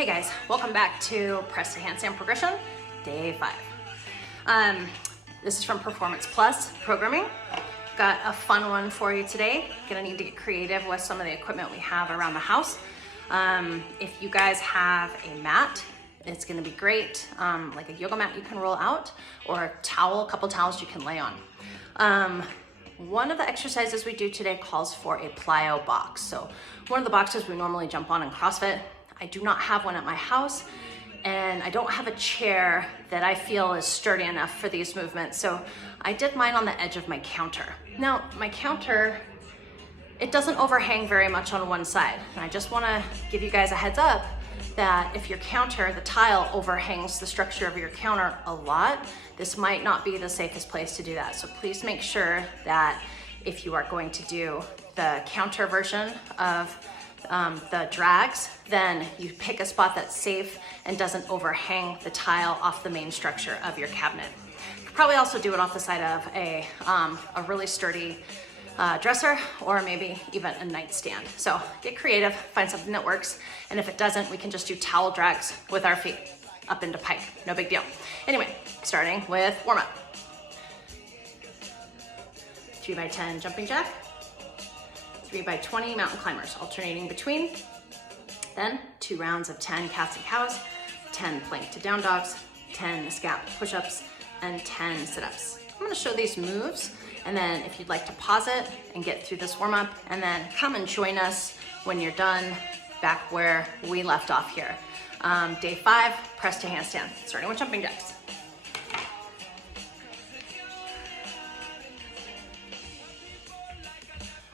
Hey guys, welcome back to press to handstand progression, day 5. This is from Performance Plus Programming. Got a fun one for you today. Gonna need to get creative with some of the equipment we have around the house. If you guys have a mat, it's gonna be great, like a yoga mat you can roll out, or a towel, a couple towels you can lay on. One of the exercises we do today calls for a plyo box. So one of the boxes we normally jump on in CrossFit. I do not have one at my house, and I don't have a chair that I feel is sturdy enough for these movements. So I did mine on the edge of my counter. Now, my counter, it doesn't overhang very much on one side. And I just wanna give you guys a heads up that if your counter, the tile overhangs the structure of your counter a lot, this might not be the safest place to do that. So please make sure that if you are going to do the counter version of the drags, then you pick a spot that's safe and doesn't overhang the tile off the main structure of your cabinet. You could probably also do it off the side of a really sturdy dresser, or maybe even a nightstand. So get creative, find something that works, and if it doesn't, we can just do towel drags with our feet up into pike, no big deal. Anyway, starting with warm up. 3x10 jumping jack, 3x20 mountain climbers, alternating between. Then 2 rounds of 10 cats and cows, 10 plank to down dogs, 10 scap push-ups, and 10 sit-ups. I'm gonna show these moves, and then if you'd like to pause it and get through this warm-up, and then come and join us when you're done back where we left off here. Day 5, press to handstand, starting with jumping jacks.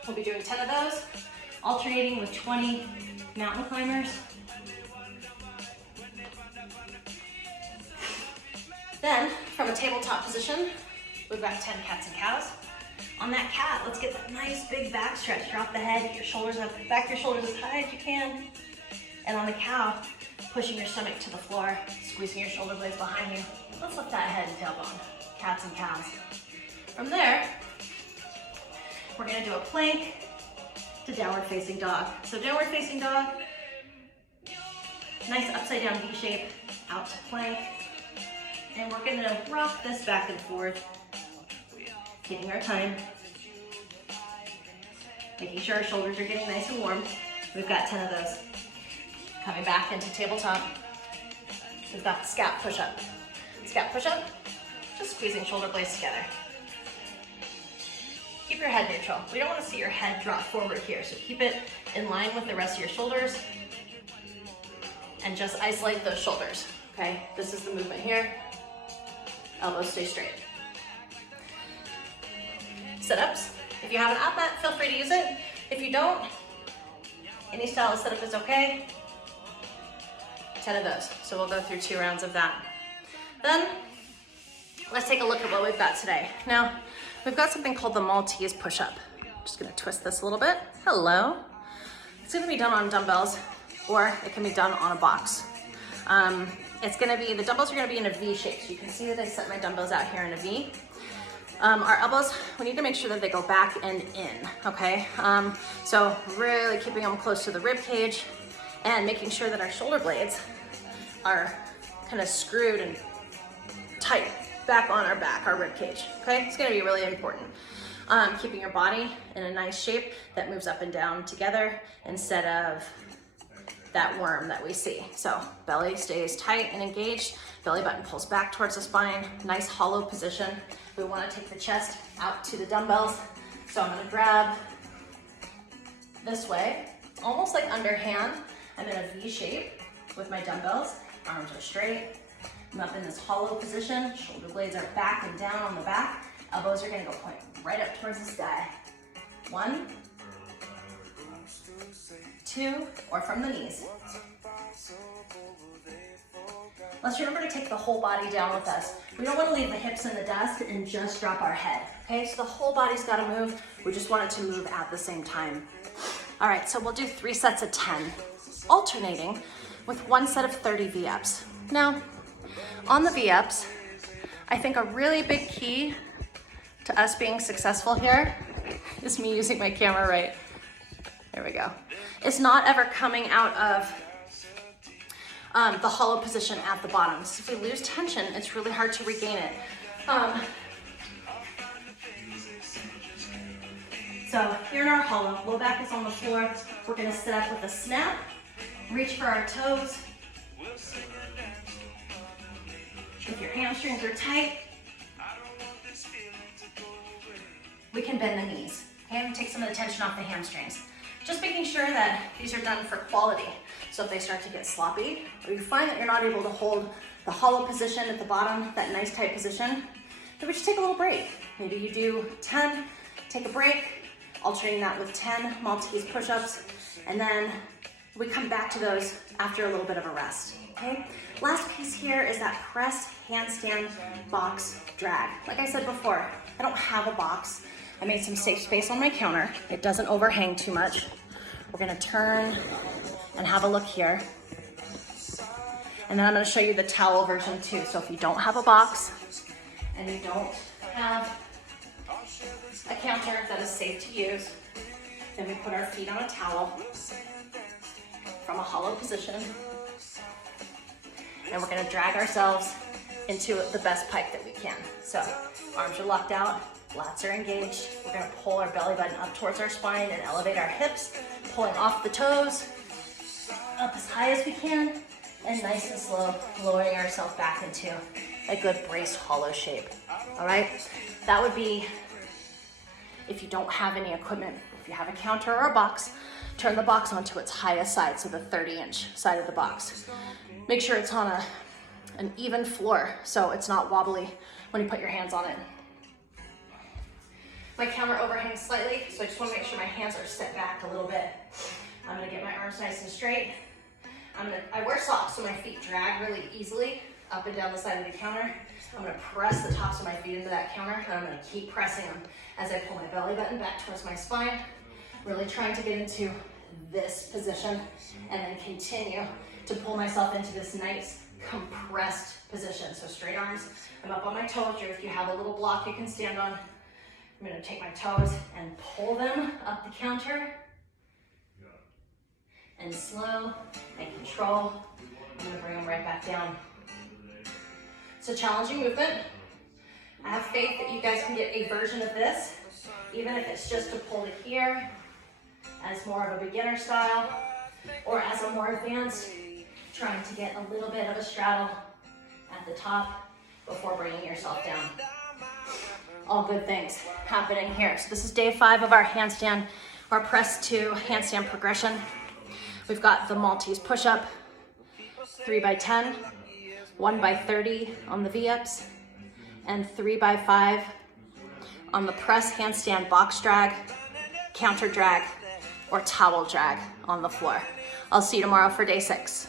We'll be doing 10 of those, alternating with 20 mountain climbers. Then, from a tabletop position, we've got 10 cats and cows. On that cat, let's get that nice big back stretch. Drop the head, get your shoulders up, back your shoulders as high as you can. And on the cow, pushing your stomach to the floor, squeezing your shoulder blades behind you. Let's lift that head and tailbone, cats and cows. From there, we're gonna do a plank to downward facing dog. So downward facing dog, nice upside down V shape, out to plank. And we're gonna rock this back and forth, taking our time, making sure our shoulders are getting nice and warm. We've got 10 of those. Coming back into tabletop, we've got the scap push-up. Scap push-up, just squeezing shoulder blades together. Keep your head neutral. We don't want to see your head drop forward here, so keep it in line with the rest of your shoulders and just isolate those shoulders, okay? This is the movement here. Elbows stay straight. Sit-ups. If you have an op mat, feel free to use it. If you don't, any style of sit-up is okay. 10 of those. So we'll go through 2 rounds of that. Then, let's take a look at what we've got today. Now, we've got something called the Maltese push-up. I'm just gonna twist this a little bit. Hello. It's gonna be done on dumbbells, or it can be done on a box. The dumbbells are gonna be in a V shape. So you can see that I set my dumbbells out here in a V. Our elbows, we need to make sure that they go back and in, okay? So really keeping them close to the rib cage and making sure that our shoulder blades are kind of screwed and tight back on our back, our rib cage, okay? It's gonna be really important. Keeping your body in a nice shape that moves up and down together instead of that worm that we see. So belly stays tight and engaged, belly button pulls back towards the spine, nice hollow position. We wanna take the chest out to the dumbbells. So I'm gonna grab this way, almost like underhand. I'm in a V shape with my dumbbells, arms are straight. I'm up in this hollow position, shoulder blades are back and down on the back. Elbows are gonna go point right up towards the sky. 1, 2, or from the knees. Let's remember to take the whole body down with us. We don't want to leave the hips in the dust and just drop our head, okay? So the whole body's got to move. We just want it to move at the same time. All right, so we'll do 3 sets of 10, alternating with 1 set of 30 V-ups. Now, on the V-ups, I think a really big key to us being successful here is me using my camera right. There we go. It's not ever coming out of the hollow position at the bottom. So if we lose tension, it's really hard to regain it. So here in our hollow, low back is on the floor. We're gonna sit up with a snap, reach for our toes. If your hamstrings are tight, we can bend the knees, okay, and take some of the tension off the hamstrings. Just making sure that these are done for quality. So if they start to get sloppy, or you find that you're not able to hold the hollow position at the bottom, that nice tight position, then we just take a little break. Maybe you do 10, take a break, alternating that with 10 Maltese push-ups, and then we come back to those after a little bit of a rest, okay? Last piece here is that press handstand box drag. Like I said before, I don't have a box. I made some safe space on my counter. It doesn't overhang too much. We're gonna turn and have a look here. And then I'm gonna show you the towel version too. So if you don't have a box and you don't have a counter that is safe to use, then we put our feet on a towel from a hollow position. And we're gonna drag ourselves into the best pike that we can. So arms are locked out, lats are engaged. We're gonna pull our belly button up towards our spine and elevate our hips, pulling off the toes, up as high as we can, and nice and slow, lowering ourselves back into a good braced hollow shape, all right? That would be if you don't have any equipment. If you have a counter or a box, turn the box onto its highest side, so the 30-inch side of the box. Make sure it's on an even floor so it's not wobbly when you put your hands on it. My counter overhangs slightly, so I just want to make sure my hands are set back a little bit. I'm going to get my arms nice and straight. I wear socks so my feet drag really easily up and down the side of the counter. I'm going to press the tops of my feet into that counter, and I'm going to keep pressing them as I pull my belly button back towards my spine, really trying to get into this position, and then continue to pull myself into this nice compressed position. So straight arms, I'm up on my toes, or if you have a little block you can stand on, I'm gonna take my toes and pull them up the counter, and slow and control, I'm gonna bring them right back down. It's a challenging movement. I have faith that you guys can get a version of this, even if it's just to pull to here, as more of a beginner style, or as a more advanced, trying to get a little bit of a straddle at the top before bringing yourself down. All good things happening here. So this is day 5 of our handstand, our press to handstand progression. We've got the Maltese push-up, 3x10, 1x30 on the V-ups, and 3x5 on the press handstand box drag, counter drag, or towel drag on the floor. I'll see you tomorrow for day 6.